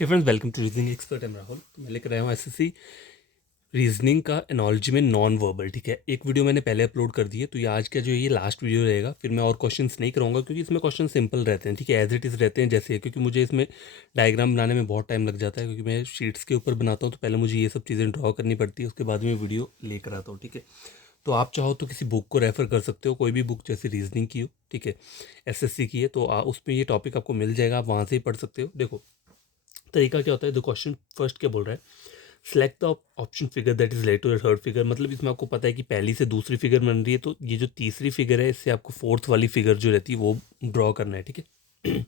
Hey friends, welcome to reasoning expert. I'm Rahul. तो मैं लेकर आया हूँ एसएससी रीजनिंग का एनोलॉजी में नॉन वर्बल। ठीक है, एक वीडियो मैंने पहले अपलोड कर दी है, तो ये आज का जो ये लास्ट वीडियो रहेगा। फिर मैं और क्वेश्चंस नहीं कराऊंगा क्योंकि इसमें क्वेश्चन सिंपल रहते हैं। ठीक है, एज इट इज़ रहते हैं जैसे, क्योंकि मुझे इसमें डायग्राम बनाने में बहुत टाइम लग जाता है, क्योंकि मैं शीट्स के ऊपर बनाता हूँ तो पहले मुझे ये सब चीज़ें ड्रॉ करनी पड़ती है, उसके बाद में वीडियो लेकर आता हूँ। ठीक है, तो आप चाहो तो किसी बुक को रेफ़र कर सकते हो, कोई भी बुक जैसे रीजनिंग की हो। ठीक है, एसएससी की है तो उसमें ये टॉपिक आपको मिल जाएगा, आप वहाँ से ही पढ़ सकते हो। देखो तरीका क्या होता है, द क्वेश्चन फर्स्ट क्या बोल रहा है, select the option figure that is related to the third figure. मतलब इसमें आपको पता है कि पहली से दूसरी फिगर बन रही है, तो ये जो तीसरी फिगर है इससे आपको फोर्थ वाली फिगर जो रहती है वो ड्रॉ करना है। ठीक है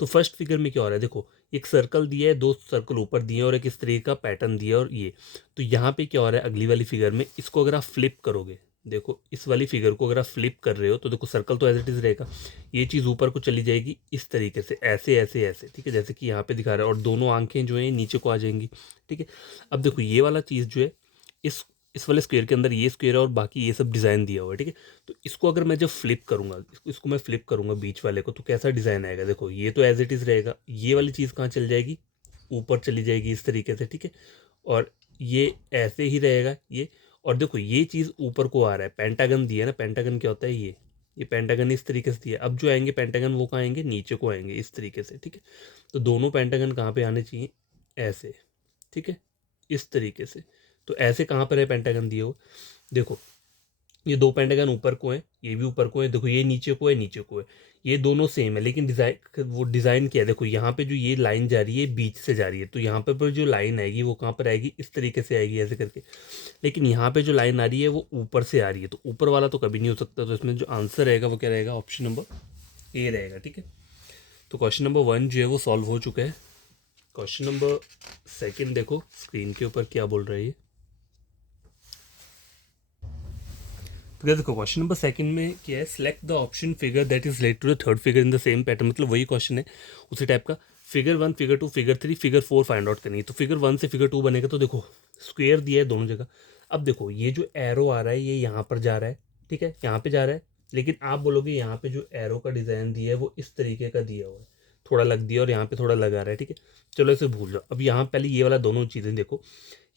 तो फर्स्ट फिगर में क्या हो रहा है, देखो एक सर्कल दिया है, दो सर्कल ऊपर दिए हैं और एक इस तरीके का पैटर्न दिया है। और ये तो यहाँ पे क्या हो रहा है, अगली वाली फिगर में इसको अगर आप फ्लिप करोगे, देखो इस वाली फिगर को अगर आप फ्लिप कर रहे हो तो देखो सर्कल तो एज इट इज़ रहेगा, ये चीज़ ऊपर को चली जाएगी इस तरीके से, ऐसे ऐसे ऐसे। ठीक है, जैसे कि यहाँ पे दिखा रहा है, और दोनों आंखें जो हैं नीचे को आ जाएंगी। ठीक है, अब देखो ये वाला चीज़ जो है, इस वाले स्क्वायर के अंदर ये स्क्वायर है और बाकी ये सब डिज़ाइन दिया हुआ है। ठीक है, तो इसको अगर मैं जब फ्लिप करूँगा, इसको मैं फ्लिप करूँगा बीच वाले को, तो कैसा डिज़ाइन आएगा, देखो ये तो एज इट इज़ रहेगा, ये वाली चीज़ कहाँ चल जाएगी, ऊपर चली जाएगी इस तरीके से। ठीक है, और ये ऐसे ही रहेगा ये। और देखो ये चीज़ ऊपर को आ रहा है, पेंटागन दिया है ना, पेंटागन क्या होता है, ये पेंटागन इस तरीके से दिया। अब जो आएंगे पेंटागन वो कहाँ आएंगे, नीचे को आएंगे इस तरीके से। ठीक है, तो दोनों पेंटागन कहाँ पे आने चाहिए, ऐसे। ठीक है, इस तरीके से। तो ऐसे कहाँ पर है पेंटागन दिए हो, देखो ये दो पेंटागन ऊपर को है, ये भी ऊपर को है, देखो ये नीचे को है, नीचे को है, ये दोनों सेम है, लेकिन डिज़ाइन वो डिज़ाइन क्या है, देखो यहाँ पे जो ये लाइन जा रही है बीच से जा रही है, तो यहाँ पर जो लाइन आएगी वो कहाँ पर आएगी, इस तरीके से आएगी ऐसे करके। लेकिन यहाँ पे जो लाइन आ रही है वो ऊपर से आ रही है, तो ऊपर वाला तो कभी नहीं हो सकता। तो इसमें जो आंसर रहेगा वो क्या रहेगा, ऑप्शन नंबर ए रहेगा। ठीक है, तो क्वेश्चन नंबर 1 जो है वो सॉल्व हो चुका है। क्वेश्चन नंबर सेकंड देखो स्क्रीन के ऊपर क्या बोल रहा है ये। तो देखो क्वेश्चन नंबर सेकंड में क्या है, select the option figure that is related to the third figure in the same pattern. मतलब वही क्वेश्चन है उसी टाइप का, फिगर 1 फिगर 2 फिगर 3 फिगर 4 फाइंड आउट करनी है। तो फिगर 1 से फिगर 2 बनेगा, तो देखो स्क्वायर दिया है दोनों जगह। अब देखो ये जो एरो आ रहा है ये यहाँ पर जा रहा है, ठीक है यहाँ पे जा रहा है, लेकिन आप बोलोगे यहाँ पे जो एरो का डिज़ाइन दिया है वो इस तरीके का दिया हुआ है, थोड़ा लग दिया और यहाँ पे थोड़ा लगा रहा है। ठीक है, चलो इसे भूल जाओ। अब यहाँ पहले ये वाला दोनों चीज़ें देखो,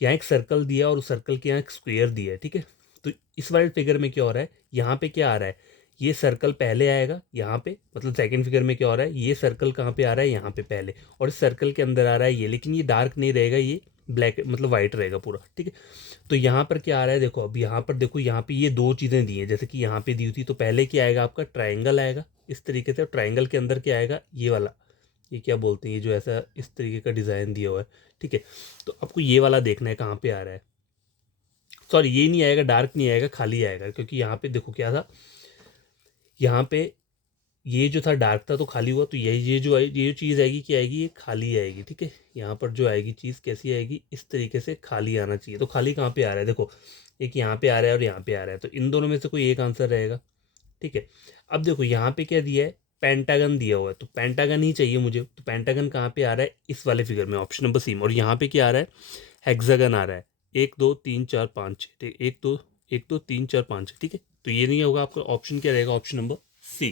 यहाँ एक सर्कल दिया और उस सर्कल के यहाँ एक स्क्वायर दिया है। ठीक है, तो इस वाले फिगर में क्या हो रहा है, यहाँ पे क्या आ रहा है, ये सर्कल पहले आएगा यहाँ पे, मतलब सेकंड फिगर में क्या हो रहा है, ये सर्कल कहाँ पे आ रहा है, यहाँ पे पहले, और इस सर्कल के अंदर आ रहा है ये, लेकिन ये डार्क नहीं रहेगा, ये ब्लैक मतलब वाइट रहेगा पूरा। ठीक है, तो यहाँ पर क्या आ रहा है, देखो अब यहाँ पर देखो, यहाँ पे ये दो चीज़ें दी हैं, जैसे कि यहाँ पे दी हुई थी, तो पहले क्या आएगा आपका, ट्राइंगल आएगा इस तरीके से, और ट्राइंगल के अंदर क्या आएगा, ये वाला, ये क्या बोलते हैं, ये जो ऐसा इस तरीके का डिज़ाइन दिया हुआ है। ठीक है, तो आपको ये वाला देखना है कहाँ पे आ रहा है, सॉरी ये नहीं आएगा, डार्क नहीं आएगा, खाली आएगा, क्योंकि यहाँ पे देखो क्या था, यहाँ पे ये जो था डार्क था तो खाली हुआ, तो ये जो ये जो चीज़ आएगी क्या आएगी, ये खाली आएगी। ठीक है, यहाँ पर जो आएगी चीज़ कैसी आएगी, इस तरीके से खाली आना चाहिए। तो खाली कहाँ पे आ रहा है, देखो एक यहाँ पे आ रहा है और यहाँ पे आ रहा है, तो इन दोनों में से कोई एक आंसर रहेगा। ठीक है, अब देखो यहाँ पे क्या दिया है, पेंटागन दिया हुआ है, तो पेंटागन ही चाहिए मुझे, तो पेंटागन कहाँ पे आ रहा है, इस वाले फिगर में, ऑप्शन नंबर सी में। और यहाँ पे क्या आ रहा है, हेक्सागन आ रहा है, 1 2 3 4 5 6, ठीक 1 2 1 2 3 4 5। ठीक है, तो ये नहीं होगा आपका, ऑप्शन क्या रहेगा, ऑप्शन नंबर सी।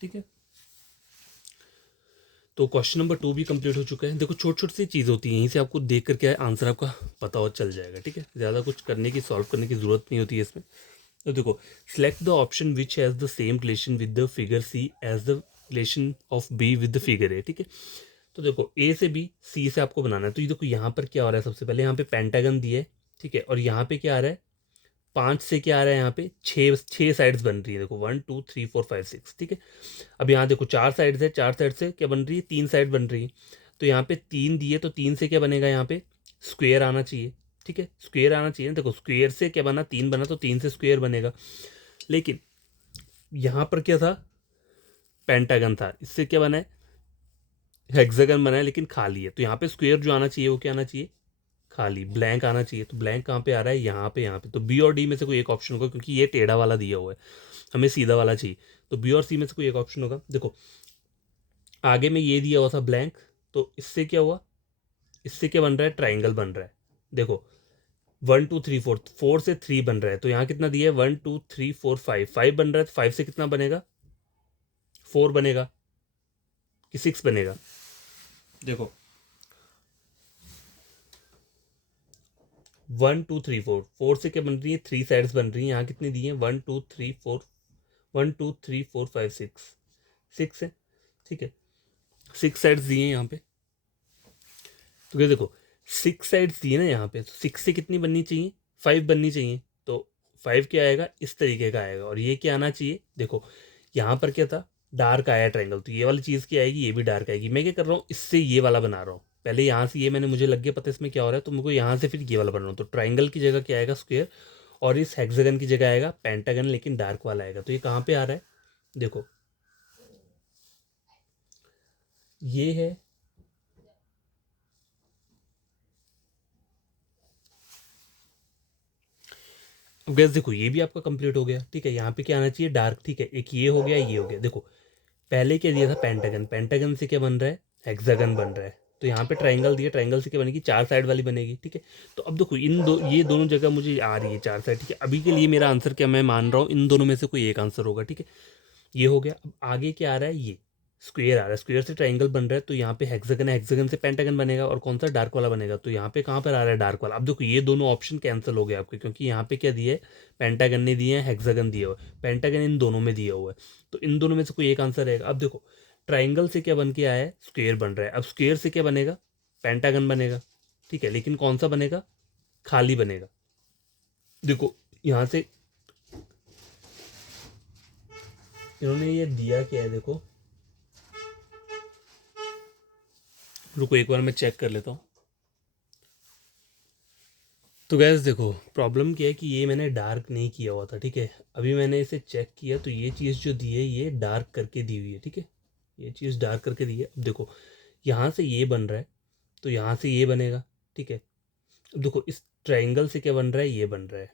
ठीक है, तो क्वेश्चन नंबर 2 भी कंप्लीट हो चुका है। देखो छोटी छोटी सी चीज़ होती है, यहीं से आपको देख कर क्या है आंसर आपका पता हो चल जाएगा। ठीक है, ज़्यादा कुछ करने की, सॉल्व करने की ज़रूरत नहीं होती है इसमें। तो देखो select the option which has the same relation with the figure C as the relation of B with the figure A. ठीक है, तो देखो ए से बी, सी से आपको बनाना है, तो ये देखो यहाँ पर क्या हो रहा है, सबसे पहले यहाँ पे पेंटागन दिया है। ठीक है, और यहाँ पे क्या आ रहा है, 5 से क्या आ रहा है, यहाँ पे छः छः साइड्स बन रही है, देखो 1 2 3 4 5 6। ठीक है, अब यहाँ देखो 4 साइड्स है, 4 साइड से क्या बन रही है, 3 साइड बन रही है, तो यहाँ पे 3 दिए, तो 3 से क्या बनेगा, यहाँ पे स्क्वेयर आना चाहिए। ठीक है, स्क्वेयर आना चाहिए, देखो स्क्वेयर से क्या बना, 3 बना, तो 3 से स्क्वेयर बनेगा। लेकिन यहाँ पर क्या था, पेंटागन था, इससे क्या बना है, हेक्सागन बना है, लेकिन खाली है, तो यहाँ पे स्क्वेयर जो आना चाहिए वो क्या आना चाहिए, खाली ब्लैंक आना चाहिए। तो ब्लैंक कहाँ पे आ रहा है, यहाँ पे, तो बी और डी में से कोई एक ऑप्शन होगा, क्योंकि ये टेढ़ा वाला दिया हुआ है, हमें सीधा वाला चाहिए, तो बी और सी में से कोई एक ऑप्शन होगा। देखो आगे में ये दिया हुआ था ब्लैंक, तो इससे क्या हुआ, इससे क्या बन रहा है, ट्राइंगल बन रहा है। देखो 1 2 3 4, 4 से 3 बन रहा है, तो यहाँ कितना दिया है, 1 2 3 4 5, 5 बन रहा है, तो 5 से कितना बनेगा, 4 बनेगा कि 6 बनेगा, देखो 4 से क्या बन रही है, 3 साइड्स बन रही हैं। यहाँ कितनी दी है, 1 2 3 4, 1 2 3 4 5 6, 6 है, ठीक है, 6 साइड्स दिए हैं यहाँ पे। तो क्या देखो 6 साइड्स दिए ना यहाँ पे, तो 6 से कितनी बननी चाहिए, 5 बननी चाहिए। तो 5 क्या आएगा, इस तरीके का आएगा। और ये क्या आना चाहिए, देखो यहाँ पर क्या था, डार्क आया ट्रायंगल, तो ये वाली चीज़ क्या आएगी, ये भी डार्क आएगी। मैं क्या कर रहा हूँ, इससे ये वाला बना रहा हूँ। पहले यहाँ से ये मैंने, मुझे लग गया पता इसमें क्या हो रहा है, तो मुझे यहाँ से फिर ये वाला बना रहा हूँ। तो ट्राइंगल की जगह क्या आएगा, स्क्वायर, और इस हेक्सागन की जगह आएगा पेंटागन, लेकिन डार्क वाला आएगा। तो ये कहाँ पे आ रहा है, देखो ये है, अब गैस देखो ये भी आपका कंप्लीट हो गया, ठीक है। यहाँ पे क्या आना चाहिए, डार्क, ठीक है। एक ये हो गया, ये हो गया। देखो पहले क्या दिया था, पेंटागन, पेंटागन से क्या बन रहा है, हेक्सागन बन रहा है। तो यहाँ पे ट्रायंगल दिया, ट्रायंगल से क्या बनेगी, 4 साइड वाली बनेगी, ठीक है। तो अब देखो ये दोनों जगह मुझे आ रही है 4 साइड, ठीक है। अभी के लिए मेरा आंसर क्या, मैं मान रहा हूँ इन दोनों में से कोई एक आंसर होगा, ठीक है। ये हो गया। अब आगे क्या आ रहा है, ये स्क्वायर आ रहा है, स्क्वायर से ट्रायंगल बन रहा है। तो यहाँ पे हेक्सागन है, हेक्सागन से पेंटागन बनेगा, और कौन सा, डार्क वाला बनेगा। तो यहाँ पे कहाँ पर आ रहा है, डार्क वाला। अब देखो ये दोनों ऑप्शन कैंसिल हो गए आपके, क्योंकि यहाँ पे क्या दिए है, पेंटागन ने दिए हैं, हेक्सागन दिया हुआ है, पेंटागन इन दोनों में दिया हुआ है। तो इन दोनों में से कोई एक आंसर रहेगा। अब देखो ट्राइंगल से क्या बन के आया है, स्क्वायर बन रहा है। अब स्क्वायर से क्या बनेगा, पेंटागन बनेगा, ठीक है। लेकिन कौन सा बनेगा, खाली बनेगा। देखो यहाँ से इन्होंने ये दिया क्या है, देखो रुको एक बार मैं चेक कर लेता हूँ। तो गैस देखो प्रॉब्लम क्या है कि ये मैंने डार्क नहीं किया हुआ था, ठीक है। अभी मैंने इसे चेक किया, तो ये चीज़ जो दी है ये डार्क करके दी हुई है, ठीक है। ये चीज़ डार्क करके दी है। अब देखो यहाँ से ये बन रहा है, तो यहाँ से ये बनेगा, ठीक है। अब देखो इस ट्रायंगल से क्या बन रहा है, ये बन रहा है,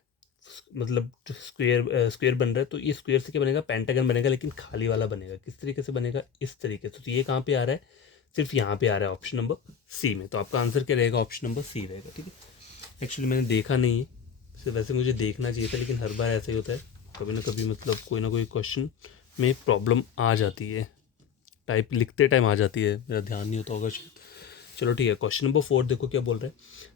मतलब स्क्वायर, स्क्वायर बन रहा है। तो ये स्क्वायर से क्या बनेगा, पेंटागन बनेगा, लेकिन खाली वाला बनेगा। किस तरीके से बनेगा, इस तरीके से। तो ये कहाँ पे आ रहा है, सिर्फ यहाँ पे आ रहा है, ऑप्शन नंबर सी में। तो आपका आंसर क्या रहेगा, ऑप्शन नंबर सी रहेगा, ठीक है। एक्चुअली मैंने देखा नहीं है, वैसे मुझे देखना चाहिए था, लेकिन हर बार ऐसा ही होता है, कभी ना कभी मतलब कोई ना कोई क्वेश्चन में प्रॉब्लम आ जाती है, टाइप लिखते टाइम आ जाती है, मेरा ध्यान नहीं होता होगा शायद। चलो ठीक है, क्वेश्चन नंबर 4 देखो क्या बोल रहा है।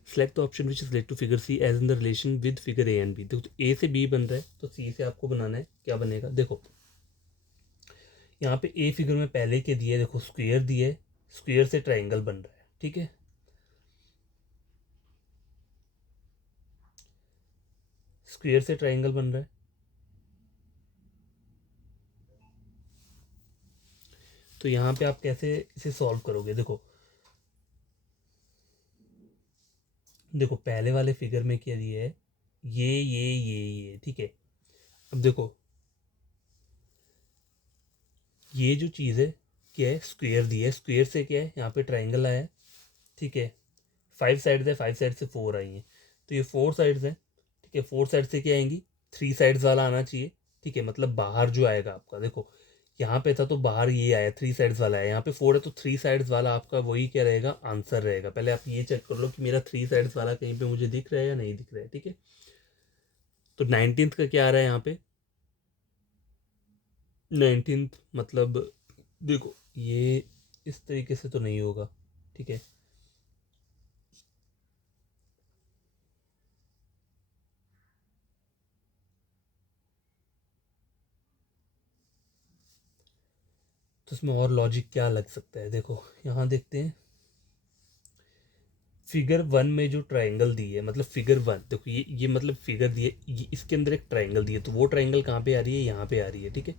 Select the option which is related to figure C as in the relation with figure A and B. देखो तो ए से बी बन रहा है, तो सी से आपको बनाना है, क्या बनेगा। देखो यहाँ पे ए फिगर में पहले के दिए, देखो स्क्वायर दिए, स्क्वायर से ट्राइंगल बन रहा है, ठीक है। स्क्वायर से ट्राइंगल बन रहा है, तो यहाँ पे आप कैसे इसे सॉल्व करोगे। देखो देखो पहले वाले फिगर में क्या दिया है, ये ठीक है। अब देखो ये जो चीज़ है क्या है, स्क्वायर दिया है, स्क्वायर से क्या है, यहाँ पे ट्राइंगल आया है, ठीक है। 5 साइड्स है, 5 साइड से 4 आई हैं, तो ये 4 साइड्स हैं, ठीक है। 4 साइड से क्या आएंगी, 3 साइड्स वाला आना चाहिए, ठीक है। मतलब बाहर जो आएगा आपका, देखो यहाँ पे था तो बाहर ये आया, 3 साइड्स वाला है। यहाँ पे 4 है, तो 3 साइड्स वाला आपका वही क्या रहेगा, आंसर रहेगा। पहले आप ये चेक कर लो कि मेरा 3 साइड्स वाला कहीं पे मुझे दिख रहा है या नहीं दिख रहा है, ठीक है। तो 19th का क्या आ रहा है यहाँ पे, 19th मतलब देखो ये इस तरीके से तो नहीं होगा, ठीक है। तो इसमें और लॉजिक क्या लग सकता है, देखो यहाँ देखते हैं। फिगर 1 में जो ट्रायंगल दी है, मतलब फिगर 1 देखो ये मतलब फिगर दी है, ये इसके अंदर एक ट्रायंगल दी है, तो वो ट्रायंगल कहाँ पे आ रही है, यहाँ पे आ रही है, ठीक है।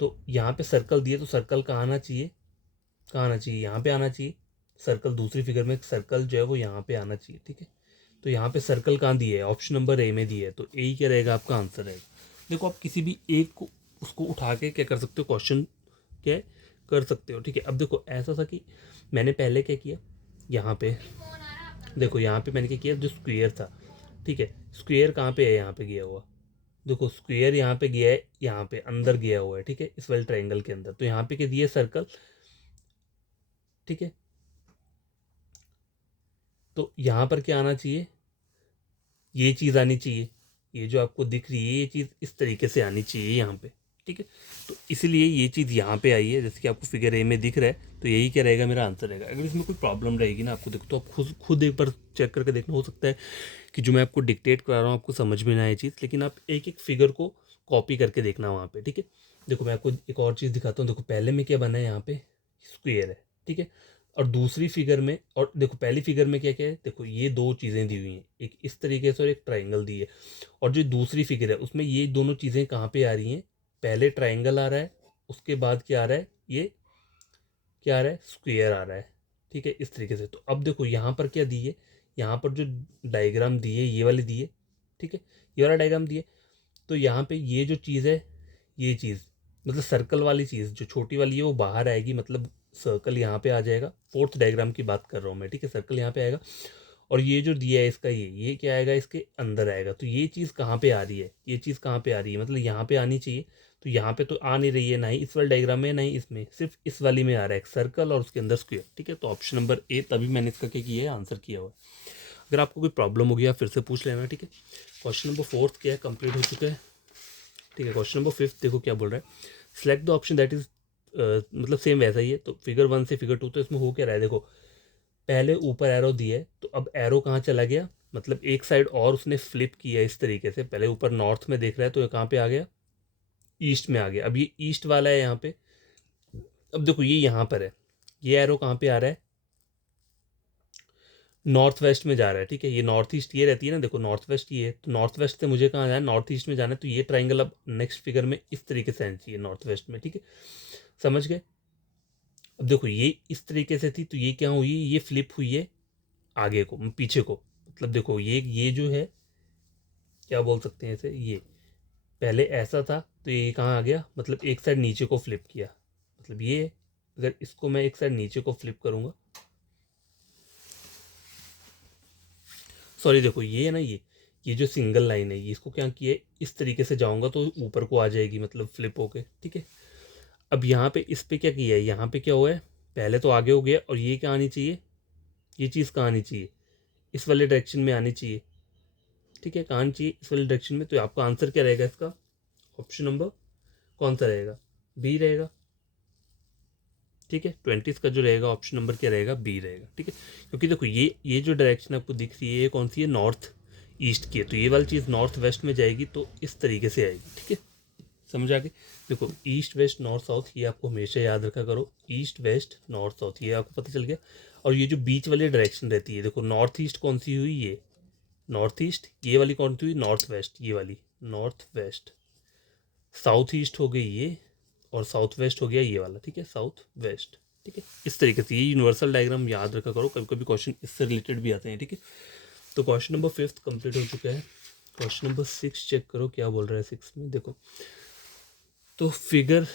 तो यहाँ पे सर्कल दिए, तो सर्कल कहाँ आना चाहिए, कहाँ आना चाहिए, यहाँ पे आना चाहिए। सर्कल दूसरी फिगर में सर्कल जो है वो यहाँ पे आना चाहिए, ठीक है। तो यहाँ पे सर्कल कहाँ दिए है, ऑप्शन नंबर ए में दिए है, तो ए ही क्या रहेगा आपका आंसर रहेगा। देखो आप किसी भी एक को उसको उठा के क्या कर सकते हो, क्वेश्चन क्या है, कर सकते हो, ठीक है। अब देखो ऐसा था कि मैंने पहले क्या किया, यहाँ पे देखो यहाँ पे मैंने क्या किया, जो स्क्वायर था, ठीक है। स्क्वायर कहाँ पे है, यहाँ पे गया हुआ, देखो स्क्वायर यहाँ पे गया है, यहाँ पे अंदर गया हुआ है, ठीक है, इस वाले ट्रायंगल के अंदर। तो यहाँ पे क्या दिया, सर्कल, ठीक है। तो यहाँ पर क्या आना चाहिए, ये चीज़ आनी चाहिए, ये जो आपको दिख रही है ये चीज़ इस तरीके से आनी चाहिए यहाँ पे, ठीक है। तो इसीलिए ये चीज़ यहाँ पे आई है, जैसे कि आपको फिगर ए में दिख रहा है। तो यही क्या रहेगा, मेरा आंसर रहेगा। अगर इसमें कोई प्रॉब्लम रहेगी ना आपको, देखो तो आप खुद खुद एक बार चेक करके देखना, हो सकता है कि जो मैं आपको डिक्टेट करा रहा हूँ आपको समझ में ना आए चीज़, लेकिन आप एक एक फिगर को कॉपी करके देखना वहाँ पे, ठीक है। देखो मैं आपको एक और चीज़ दिखाता हूँ। देखो पहले में क्या बना है, यहाँ पे स्क्वेयर है, ठीक है। और दूसरी फिगर में, और देखो पहली फिगर में क्या क्या है, देखो ये दो चीज़ें दी हुई हैं, एक इस तरीके से और एक ट्राइंगल दी है। और जो दूसरी फिगर है उसमें ये दोनों चीज़ें कहाँ पे आ रही हैं, पहले ट्राइंगल आ रहा है, उसके बाद क्या आ रहा है, ये क्या आ रहा है, स्क्वेयर आ रहा है, ठीक है, इस तरीके से। तो अब देखो यहाँ पर क्या दी है, यहाँ पर जो डायग्राम दी है ये वाली दी है, ठीक है, ये वाला डायग्राम दिए। तो यहाँ पे ये जो चीज़ है, ये चीज़ मतलब सर्कल वाली चीज़ जो छोटी वाली है वो बाहर आएगी, मतलब सर्कल यहाँ पे आ जाएगा। फोर्थ डायग्राम की बात कर रहा हूँ मैं, ठीक है, सर्कल यहाँ पे आएगा। और ये जो दिया है इसका, ये क्या आएगा, इसके अंदर आएगा। तो ये चीज़ कहाँ पे आ रही है, ये चीज़ कहाँ पे आ रही है, मतलब यहाँ पे आनी चाहिए। तो यहाँ पे तो आ नहीं रही है, ना ही इस वाले डायग्राम में, ना ही इसमें, सिर्फ इस वाली में आ रहा है, एक सर्कल और उसके अंदर स्क्वायर, ठीक है। तो ऑप्शन नंबर ए, तभी मैंने इसका क्या किया है, आंसर किया हुआ है। अगर आपको कोई प्रॉब्लम हो गया फिर से पूछ लेना, ठीक है। क्वेश्चन नंबर फोर्थ क्या है, कंप्लीट हो चुका है, ठीक है। क्वेश्चन नंबर फिफ्थ देखो क्या बोल रहा है, select the option that is, मतलब सेम वैसा ही है। तो फिगर 1 से फिगर 2, तो इसमें हो क्या रहा है, देखो पहले ऊपर एरो दिया है, तो अब एरो कहाँ चला गया, मतलब एक साइड और उसने फ्लिप किया इस तरीके से। पहले ऊपर नॉर्थ में देख रहा है, तो ये कहाँ पे आ गया, ईस्ट में आ गया। अब ये ईस्ट वाला है यहाँ पे। अब देखो ये यहाँ पर है, ये एरो कहाँ पे आ रहा है, नॉर्थ वेस्ट में जा रहा है, ठीक है। ये नॉर्थ ईस्ट ये रहती है ना, देखो नॉर्थ वेस्ट ये है, तो नॉर्थ वेस्ट से मुझे कहाँ जाना है, नॉर्थ ईस्ट में जाना है। तो ये ट्राइंगल अब नेक्स्ट फिगर में इस तरीके से आना चाहिए, नॉर्थ वेस्ट में, ठीक है, समझ गए। अब देखो ये इस तरीके से थी, तो ये क्या हुई, ये फ्लिप हुई है आगे को, पीछे को। मतलब देखो ये जो है, क्या बोल सकते हैं इसे, ये पहले ऐसा था, तो ये कहाँ आ गया, मतलब एक साइड नीचे को फ्लिप किया, मतलब ये, अगर इसको मैं एक साइड नीचे को फ्लिप करूँगा, सॉरी देखो ये है ना, ये जो सिंगल लाइन है, ये इसको क्या किया है, इस तरीके से जाऊंगा तो ऊपर को आ जाएगी, मतलब फ्लिप होके, ठीक है। अब यहाँ पे इस पे क्या किया है, यहाँ पे क्या हुआ है, पहले तो आगे हो गया, और ये क्या आनी चाहिए, ये चीज़ कहाँ आनी चाहिए, इस वाले डायरेक्शन में आनी चाहिए, ठीक है, कहाँ आनी चाहिए, इस वाले डायरेक्शन में। तो आपका आंसर क्या रहेगा इसका, ऑप्शन नंबर कौन सा रहेगा, बी रहेगा, ठीक है। 20 का जो रहेगा ऑप्शन नंबर क्या रहेगा, बी रहेगा, ठीक है। क्योंकि देखो ये जो डायरेक्शन आपको दिख रही है, ये कौन सी है, नॉर्थ ईस्ट की है। तो ये वाली चीज़ नॉर्थ वेस्ट में जाएगी, तो इस तरीके से आएगी, ठीक है, समझ आ गई। देखो ईस्ट वेस्ट नॉर्थ साउथ, ये आपको हमेशा याद रखा करो, ईस्ट वेस्ट नॉर्थ साउथ, ये आपको पता चल गया। और ये जो बीच वाली डायरेक्शन रहती है, देखो नॉर्थ ईस्ट कौन सी हुई, ये नॉर्थ ईस्ट, ये वाली कौन सी हुई, नॉर्थ वेस्ट, ये वाली नॉर्थ वेस्ट, साउथ ईस्ट हो गई ये, और साउथ वेस्ट हो गया ये वाला, ठीक है, साउथ वेस्ट, ठीक है। इस तरीके से ये यूनिवर्सल डायग्राम याद रखा करो, कभी कभी क्वेश्चन इससे रिलेटेड भी आते हैं, ठीक है। तो क्वेश्चन नंबर फिफ्थ कंप्लीट हो चुका है। क्वेश्चन नंबर 6 चेक करो क्या बोल रहा है 6 में, देखो तो फिगर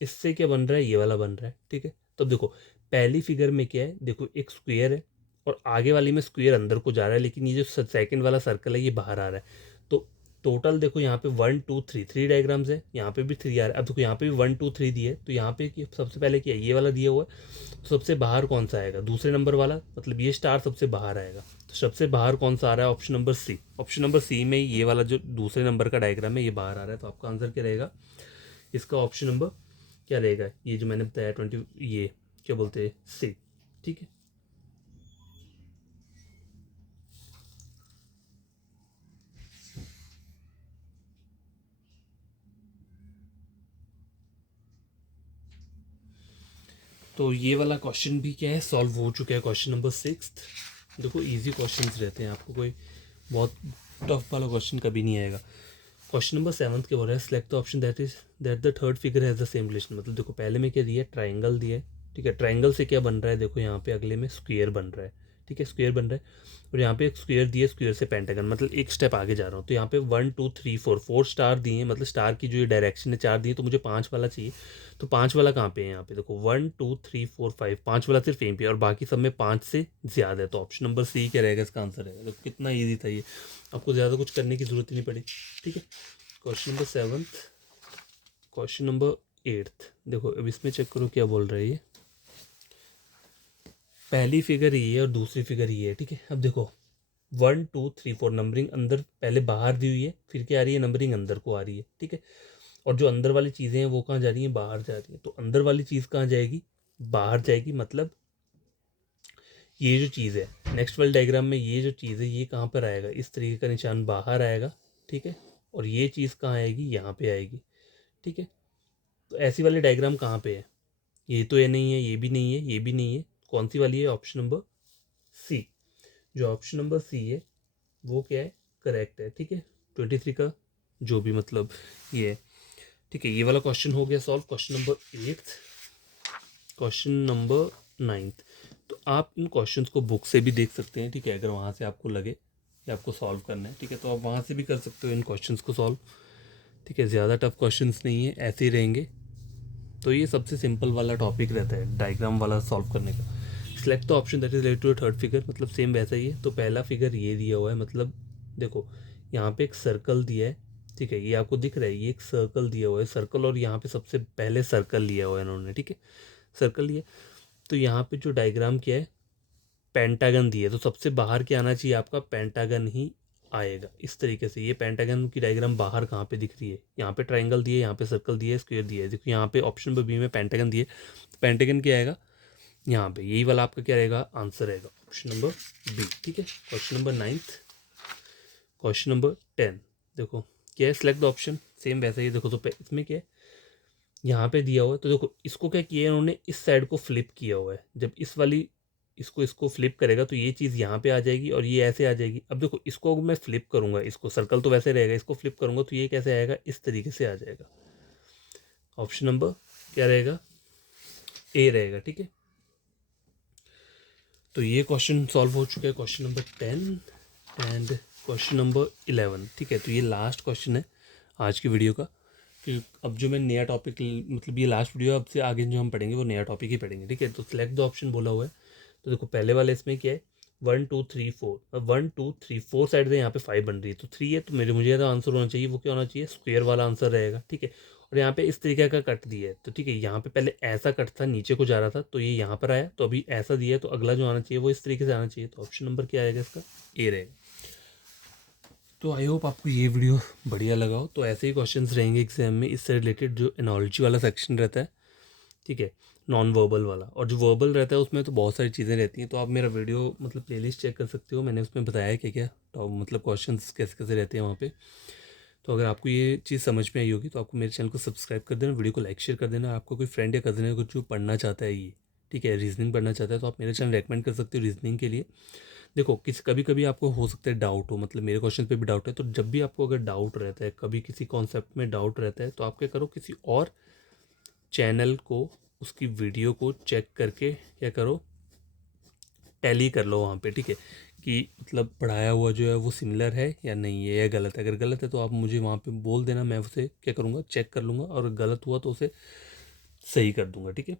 इससे क्या बन रहा है, ये वाला बन रहा है, ठीक है। तो अब देखो पहली फिगर में क्या है, देखो एक स्क्वायर है, और आगे वाली में स्क्वायर अंदर को जा रहा है, लेकिन ये जो सेकंड वाला सर्कल है ये बाहर आ रहा है। तो टोटल देखो यहाँ पे 1 2 3 3 डायग्राम्स है, यहाँ पे भी 3 आ रहा है। अब देखो यहाँ पे भी 1 2 3 दिए, तो यहाँ पे सबसे पहले क्या है, ये वाला दिया हुआ है, तो सबसे बाहर कौन सा आएगा, दूसरे नंबर वाला, मतलब ये स्टार सबसे बाहर आएगा। तो सबसे बाहर कौन सा आ रहा है, option number C. Option number C में ये वाला जो दूसरे नंबर का डायग्राम है ये बाहर आ रहा है। तो आपका आंसर क्या रहेगा, इसका ऑप्शन नंबर क्या रहेगा, ये जो मैंने बताया 20, ये क्या बोलते हैं, सी, ठीक है। तो ये वाला क्वेश्चन भी क्या है, सॉल्व हो चुका है, क्वेश्चन नंबर 6। देखो इजी क्वेश्चंस रहते हैं, आपको कोई बहुत टफ वाला क्वेश्चन कभी नहीं आएगा। क्वेश्चन नंबर 7 के बोल रहा है, select the option that the third figure has the same relation. मतलब देखो पहले में क्या दिया है, ट्राइंगल दिया है, ठीक है। ट्राइंगल से क्या बन रहा है, देखो यहाँ पे अगले में स्क्वायर बन रहा है, ठीक है, स्क्वायर बन रहा है। और यहाँ पे एक स्क्वायर दिया, स्क्वायर से पेंटागन, मतलब एक स्टेप आगे जा रहा हूँ। तो यहाँ पे 1 2 3 4 4 स्टार दिए हैं, मतलब स्टार की जो ये डायरेक्शन है 4 दिए, तो मुझे 5 वाला चाहिए। तो 5 वाला कहाँ पे है, यहाँ पे देखो 1 2 3 4 5, 5 वाला सिर्फ यहीं पे, और बाकी सब में 5 से ज़्यादा है। तो ऑप्शन नंबर सी क्या रहेगा, इसका आंसर रहेगा। देखो कितना ईजी था ये, आपको ज़्यादा कुछ करने की ज़रूरत ही नहीं पड़ी, ठीक है। क्वेश्चन नंबर 7, क्वेश्चन नंबर 8, देखो अब इसमें चेक करो क्या बोल रहा है ये। पहली फिगर ये है और दूसरी फिगर ये है, ठीक है। अब देखो 1 2 3 4 नंबरिंग अंदर पहले बाहर दी हुई है, फिर क्या आ रही है, नंबरिंग अंदर को आ रही है, ठीक है। और जो अंदर वाली चीज़ें हैं वो कहाँ जा रही हैं, बाहर जा रही है। तो अंदर वाली चीज़ कहाँ जाएगी, बाहर जाएगी, मतलब ये जो चीज़ है नेक्स्ट वाले डायग्राम में, ये जो चीज़ है ये कहाँ पर आएगा, इस तरीके का निशान बाहर आएगा, ठीक है, और ये चीज़ कहाँ आएगी, यहाँ पे आएगी, ठीक है। तो ऐसी वाली डायग्राम कहाँ पे है, ये तो ये नहीं है, ये भी नहीं है, ये भी नहीं है, कौन सी वाली है, ऑप्शन नंबर सी। जो ऑप्शन नंबर सी है वो क्या है, करेक्ट है, ठीक है। 23 का जो भी मतलब ये है, ठीक है। ये वाला क्वेश्चन हो गया solve, question number 8। Question number 9, तो आप इन क्वेश्चंस को बुक से भी देख सकते हैं, ठीक है, अगर वहाँ से आपको लगे कि आपको सॉल्व करना है, ठीक है, तो आप वहाँ से भी कर सकते हो इन क्वेश्चंस को सॉल्व, ठीक है। ज़्यादा टफ क्वेश्चंस नहीं है, ऐसे ही रहेंगे। तो ये सबसे सिंपल वाला टॉपिक रहता है डायग्राम वाला सॉल्व करने का। Select the option that is related to third figure, मतलब सेम वैसा ही है। तो पहला फिगर ये दिया हुआ है, मतलब देखो यहाँ पे एक सर्कल दिया है, ठीक है, ये आपको दिख रहा है, ये एक सर्कल दिया हुआ है, सर्कल, और यहाँ पे सबसे पहले सर्कल लिया हुआ है इन्होंने, ठीक है, सर्कल लिया। तो यहाँ पे जो डायग्राम किया है, पेंटागन दिया है, तो सबसे बाहर क्या आना चाहिए आपका, पेंटागन ही आएगा इस तरीके से। ये पेंटागन की डायग्राम बाहर कहाँ पे दिख रही है, यहाँ पे ट्राइंगल दिए, यहाँ पे सर्कल दिया है, स्क्वायर दिया है, देखो यहाँ पे ऑप्शन नंबर बी में पेंटागन दिए, तो पेंटागन क्या आएगा यहाँ पे, यही वाला आपका क्या रहेगा, आंसर रहेगा ऑप्शन नंबर बी, ठीक है। क्वेश्चन नंबर 9, क्वेश्चन नंबर 10, देखो क्या है, सिलेक्ट द ऑप्शन, सेम वैसा ही है। देखो तो इसमें क्या है, यहाँ पे दिया हुआ है, तो देखो इसको क्या किया है इन्होंने, इस साइड को फ्लिप किया हुआ है। जब इस वाली इसको फ्लिप करेगा तो ये चीज़ यहाँ पे आ जाएगी और ये ऐसे आ जाएगी। अब देखो इसको मैं फ्लिप करूँगा, इसको सर्कल तो वैसे रहेगा, इसको फ्लिप करूँगा तो ये कैसे आएगा, इस तरीके से आ जाएगा। ऑप्शन नंबर क्या रहेगा, ए रहेगा, ठीक है। तो ये क्वेश्चन सॉल्व हो चुका है, question number 10 and question number 11, ठीक है। तो ये लास्ट क्वेश्चन है आज की वीडियो का, कि अब जो मैं नया टॉपिक, मतलब ये लास्ट वीडियो, अब से आगे जो हम पढ़ेंगे वो नया टॉपिक ही पढ़ेंगे, ठीक है। तो सिलेक्ट द ऑप्शन बोला हुआ है, तो देखो पहले वाले इसमें क्या है, 1 2 3 4, 1 2 3 4 साइड से यहाँ पे 5 बन रही है, तो 3 है, तो मुझे तो आंसर होना चाहिए, वो क्या होना चाहिए, स्क्वायर वाला आंसर रहेगा, ठीक है। और यहाँ पे इस तरीके का कट दिया है, तो ठीक है, यहाँ पे पहले ऐसा कट था, नीचे को जा रहा था, तो ये यहाँ पर आया, तो अभी ऐसा दिया है, तो अगला जो आना चाहिए वो इस तरीके से आना चाहिए, तो ऑप्शन नंबर क्या आएगा इसका, ए रहेगा। तो आई होप आपको ये वीडियो बढ़िया लगा हो। तो ऐसे ही क्वेश्चंस रहेंगे एग्जाम में, इससे रिलेटेड जो एनोलॉजी वाला सेक्शन रहता है, ठीक है, नॉन वर्बल वाला, और जो वर्बल रहता है उसमें तो बहुत सारी चीज़ें रहती हैं। तो आप मेरा वीडियो मतलब प्लेलिस्ट चेक कर सकते हो, मैंने उसमें बताया है क्या क्या, तो मतलब क्वेश्चंस कैसे कैसे रहते हैं वहाँ पे। तो अगर आपको ये चीज़ समझ में आई होगी तो आपको मेरे चैनल को सब्सक्राइब कर देना, वीडियो को लाइक शेयर कर देना। आपको कोई फ्रेंड या कज़न है कुछ जो पढ़ना चाहता है ये, ठीक है, रीजनिंग पढ़ना चाहता है, तो आप मेरे चैनल रेकमेंड कर सकते हो रीजनिंग के लिए। देखो कभी कभी आपको हो सकता है डाउट हो, मतलब मेरे क्वेश्चन पे भी डाउट है, तो जब भी आपको अगर डाउट रहता है, कभी किसी कॉन्सेप्ट में डाउट रहता है, तो आप क्या करो, किसी और चैनल को, उसकी वीडियो को चेक करके क्या करो, टैली कर लो वहाँ पे, ठीक है, कि मतलब पढ़ाया हुआ जो है वो सिमिलर है या नहीं है, या गलत है। अगर गलत है तो आप मुझे वहाँ पे बोल देना, मैं उसे क्या करूँगा, चेक कर लूँगा, और गलत हुआ तो उसे सही कर दूँगा, ठीक है।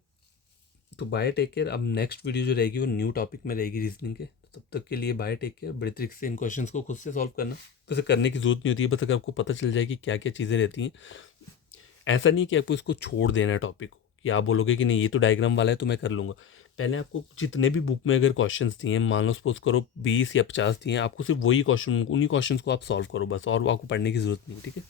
तो बाय, टेक केयर। अब नेक्स्ट वीडियो जो रहेगी वो न्यू टॉपिक में रहेगी, रीजनिंग के। तो तब तक के लिए बाय, टेक केयर। बड़े तरीके से इन क्वेश्चंस को खुद से सॉल्व करना, वैसे करने की जरूरत नहीं होती है, बस अगर आपको पता चल जाए कि क्या क्या चीज़ें रहती हैं। ऐसा नहीं कि आपको इसको छोड़ देना है टॉपिक को, कि आप बोलोगे कि नहीं ये तो डायग्राम वाला है तो मैं कर लूँगा। पहले आपको जितने भी बुक में अगर क्वेश्चंस दिए हैं, मान लो सपोज करो 20 या 50 दिए हैं, आपको सिर्फ वही क्वेश्चन, उन्हीं क्वेश्चंस को आप सॉल्व करो बस, और आपको पढ़ने की ज़रूरत नहीं, ठीक है।